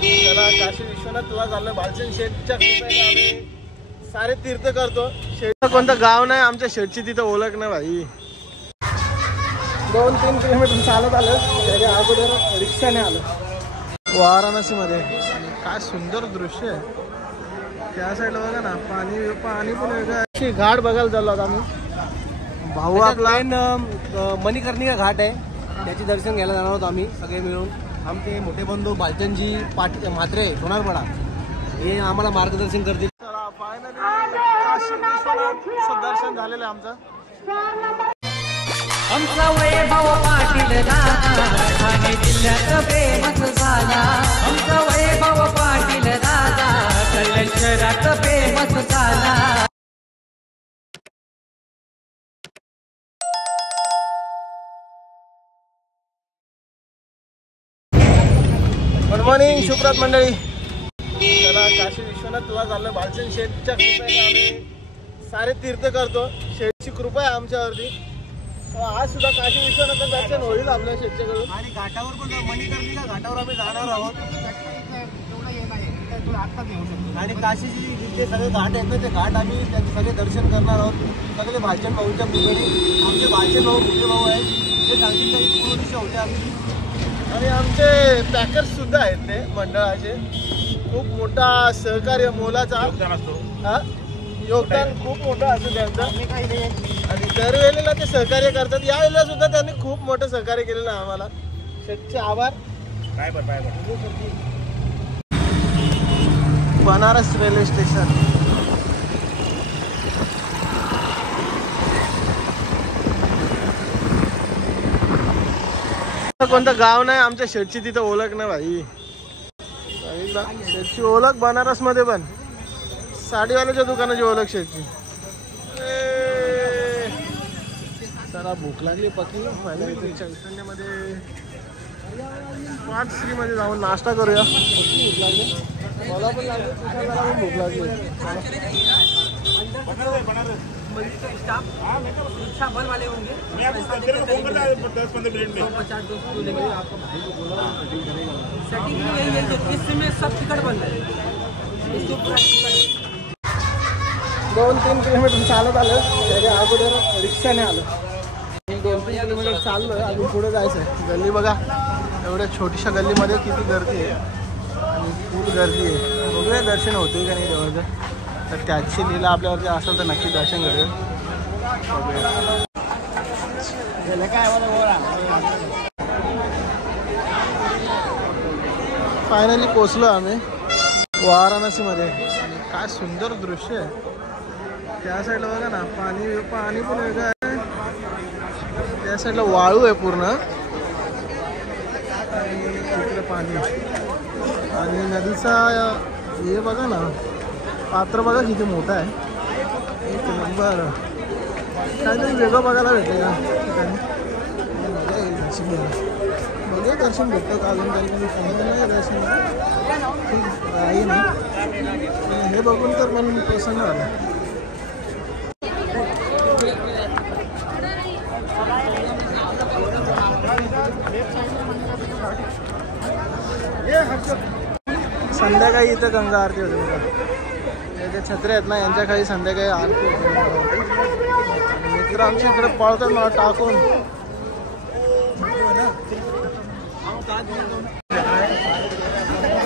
त्याला काशी विश्वनाथ तुला चाललं बालचंद शेठच्या कृपेने आम्ही सारे तीर्थ करतो। शेठचं कोणतं गाव नाही आमच्या शेठची तिथं ओळख नाही भाई। 2-3 किलोमीटर चालत आलं, त्याच्या अगोदर रिक्षाने आलं वाराणसी मध्ये। काय सुंदर दृश्य आहे त्या साईडला बघा ना, पाणी पाणी पण वेगळं। घाट बघायला चाललो आहोत आम्ही। भाऊ आपला मणिकर्णिका घाट आहे, त्याचे दर्शन घ्यायला जाणार आहोत आम्ही सगळे मिळून। आमचे मोठे बंधू बालचंदजी म्हात्रे सोनारपाडा हे आम्हाला मार्गदर्शन करतील। फायनली काशी विश्वनाथचं दर्शन झालेलं आहे आमचं। आमचा वैभव पाटील दादा ठाणे जिल्ह्यात फेमस झाला। आमचा वैभव पाटील दादा कल्याण शहरात फेमस झाला। गुड मॉर्निंग शुभरात मंडळी। त्याला काशी विश्वनाथ तुला चाललं बालचंद शेठच्या कृपेने आम्ही सारे तीर्थ करतो। शेठची कृपा आहे आमच्यावरती। आज सुद्धा काशी विश्वनाथचं दर्शन होईल आपल्या शेठच्याकडून। आणि घाटावर पण मणिकर्णिका घाटावर आम्ही जाणार आहोत आणि काशीची जिथे सगळे घाट आहेत ना ते घाट आम्ही त्यांचे सगळे दर्शन करणार आहोत। सगळे बालचंद भाऊच्या कृपेने। आमचे बालचंद भाऊ मोठे भाऊ आहेत, ते सांगितलं पूर्ण दिशा होते आम्ही। आणि आमचे पॅकर्स सुद्धा आहेत ते मंडळाचे। खूप मोठा सहकार्य मोलाचा योगदान खूप मोठं असतं त्यांचं। आणि दरवेळेला ते सहकार्य करतात, यावेळेला सुद्धा त्यांनी खूप मोठं सहकार्य केलेलं आहे आम्हाला। शेठचे आभार। Banaras railway station. कोणतं गाव नाही आमच्या शेठची तिथं ओळख नाही भाई। शेठची ओळख बनारस मध्ये पण साडीवाल्याच्या दुकानाची ओळख शेठची। जरा भूक लागली पकी, चैतन्यमध्ये स्मार्ट सिटी मध्ये जाऊन नाश्ता करूया। भूक लागली मला पण लागली, तुला पण भूक लागली। वाले होंगे मैं आपको 10-15 मिनट में 50-200 लेंगे। आपको भाई को बोला सेटिंग यही है, इसमें सब टिकट बंद है। 2-3 किलोमीटर चालत आलं, त्याच्या अगोदर रिक्षाने आलं। 2-3 किलोमीटर चाललं, अजून पुढे जायचं आहे। गल्ली बघा, एवढ्या छोटीशा गल्लीमध्ये किती गर्दी आहे आणि फुल गर्दी आहे। बघूया दर्शन होते का नाही देवाचं। तर त्याची लीला आपल्यावरती असेल तर नक्की दर्शन करूया। फायनली पोचलो आम्ही वाराणसीमध्ये। काय सुंदर दृश्य आहे त्या साईडला बघा ना, पाणी पाणी पण वेगळं आहे। त्या साईडला वाळू आहे पूर्ण, तिकडे पाणी आणि नदीचा हे बघा ना, पात्र बघा किती मोठा आहे। एक नंबर काहीतरी वेगळं बघायला भेटलं या ठिकाणी। बघूया दर्शन भेटतं का अजून काही नाही दर्शन काही नाही। हे बघून तर मन प्रसन्न झालं। संध्याकाळी इथं गंगा आरती होते बघा। जे छत्रे आहेत ना, यांच्या खाली संध्याकाळी आरती होते। मित्र आमच्या इकडे पळतात मला टाकून।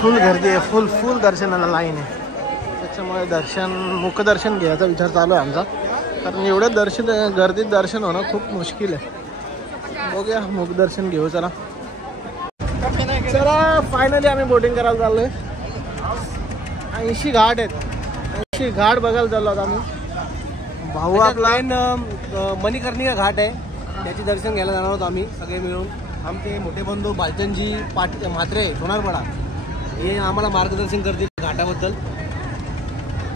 फुल गर्दी आहे, फुल दर्शनाला लाईन आहे। त्याच्यामुळे मुखदर्शन घ्यायचा विचार चालू आहे आमचा, कारण एवढं गर्दीत दर्शन होणं खूप मुश्किल आहे। बघूया मुखदर्शन घेऊ चला। फायनली आम्ही बोटिंग करायला चाललोय। 80 घाट आहेत, 80 घाट बघायला चाललो आहोत आम्ही। भाऊ आपला मणिकर्णिका घाट आहे, त्याचे दर्शन घ्यायला जाणार आहोत आम्ही सगळे मिळून। आमचे मोठे बंधू बालचंदजी म्हात्रे सोनारपाडा हे आम्हाला मार्गदर्शन करतील घाटाबद्दल।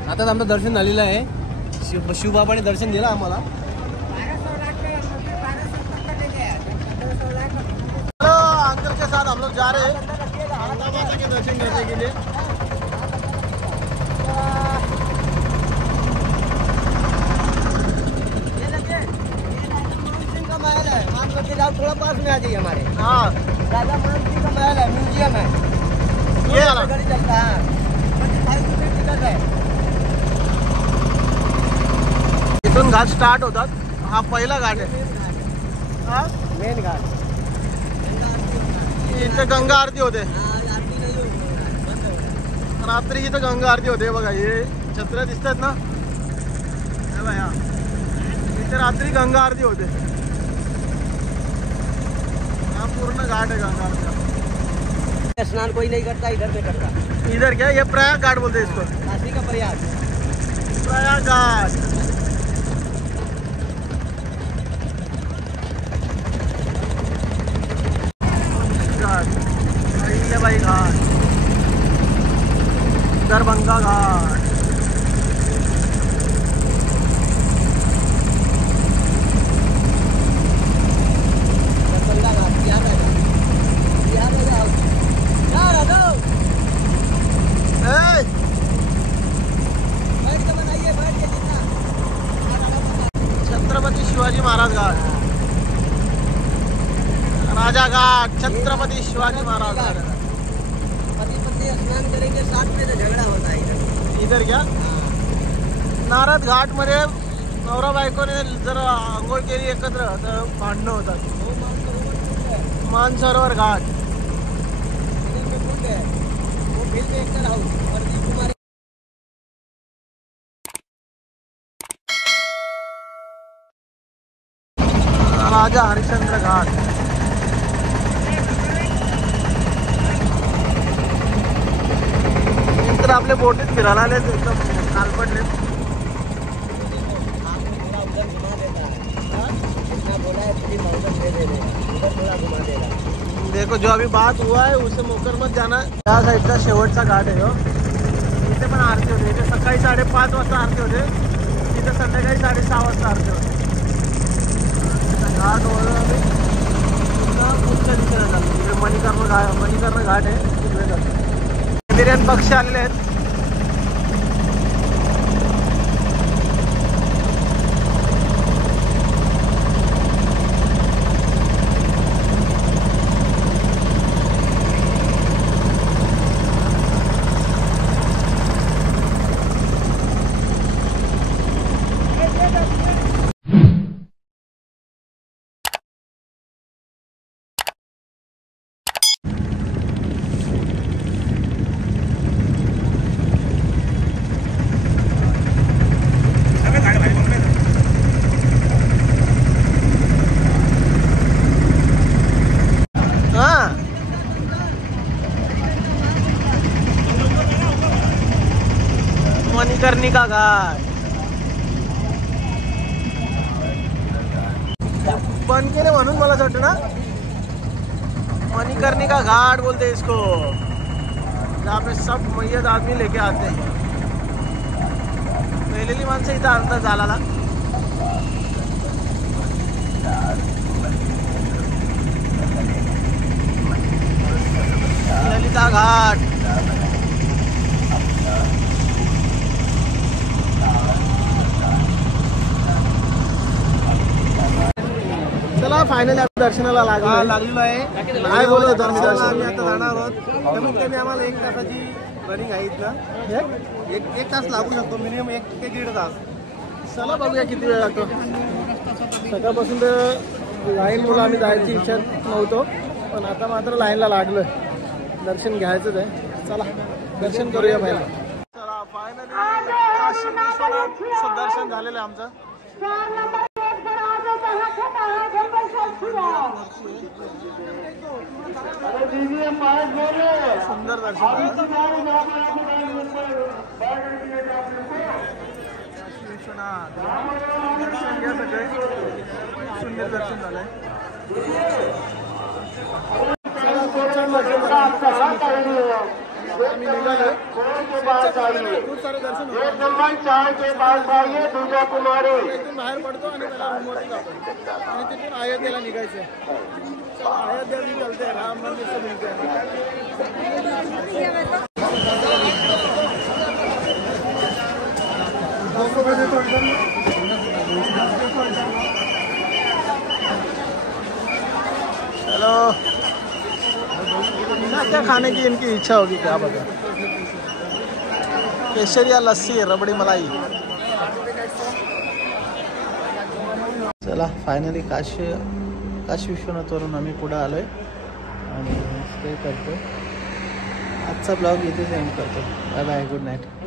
आता आमचं दर्शन झालेलं आहे, शिवबाबाने दर्शन दिलं आम्हाला। अंकल के साथ हम लोग जा रहे हैं के दर्शन करने के लिए। महल है, आप थोड़ा पास में आ जाइए हमारे। हाँ, राजा मान सिंह का महल है, म्यूजियम है। ये आला इथून घाट स्टार्ट होतात. हा पहिला घाट आहे. हा मेन घाट. इथे गंगा आरती होते. रात्री इथं गंगा आरती होते. बघा हे छत्र्या दिसतात ना, हे बघा इथे रात्री गंगा आरती होते. हा पूर्ण घाट आहे गंगा आरती. स्नान कोई नहीं करता, इधर पे करता. इधर क्या, ये प्रयाग घाट बोलते हैं इसको. काशी का प्रयाग. प्रयाग घाट. अहिल्याबाई घाट, दरभंगा घाट. छत्रपती शिवाजी महाराज घाट, राजा घाट, छत्रपती शिवाजी महाराज घाट. पति पत्नी स्नान करेंगे साथ में तो झगड़ा होता है इधर. इधर क्या, नारद घाट मध्ये नवरा बायकोने जर आंघोळ केली एकत्र तर भांडणं होतात. मानसरोवर घाट. राजा हरिश्चंद्र घाट. तर आपले बोटीत फिरायला आले एकदम कालपडले. देखो जो अभी बात हुआ है उसे मोकर मत जाना. त्या साईडचा शेवटचा घाट आहे हो. इथे पण आरती होते. इथे सकाळी 5:30 वाजता आरती होते. इथे संध्याकाळी 6:30 वाजता आरती होते. घाट वरून आम्ही पुढच्या दिशेला जातो. इकडे मणिकर्ण घाट आहे, तिकडे जातो. बिर्याणी पक्षी आलेले आहेत. मणिकर्णिका घाट बंद केले म्हणून मला असं वाटतं ना. मणिकर्णिका घाट बोलते इसको, जहाँ पे सब मैयत आदमी लेके आते हैं. मेलेली माणसं इथं आणतात जालाला. ललिता घाट. चला फायनली आम्ही दर्शनाला लागलेलो आहे. काय बोलत होतो आम्ही आम्ही आता जाणार आहोत. कमीत कमी आम्हाला 1 तासाची रनिंग आहे इथलं. एक तास लागू शकतो, मिनिमम 1 ते 1.5 तास. चला बघूया किती वेळ लागतो. सकाळपासून तर लाईन मुलं आम्ही जायची इच्छा नव्हतो, पण आता मात्र लाईनला लागलोय. दर्शन घ्यायचंच आहे. चला दर्शन करूया पहिला. चला फायनली काशी विश्वनाथ दर्शन झालेलं आहे आमचं. सुंदर दर्शन विश्वनाथ दर्शन घ्या सगळे. सुंदर दर्शन झालंय. आम्ही निघालोय. खूप सारं दर्शन होतं. इथून बाहेर पडतो आणि त्याला रूमवरती जातो आणि तिथून अयोध्येला निघायचं. अयोध्या भी चलते हैं, राम मंदिर से मिलते हैं. हेलो खाने की इनकी इच्छा होगी, क्या बता। केशरिया लस्सी, रबडी मलाई। चला फायनली काशी विश्वनाथवरून आम्ही पुढे आलोय आणि स्टे करतो. आजचा ब्लॉग इथेच एंड करतो. Bye bye, good night.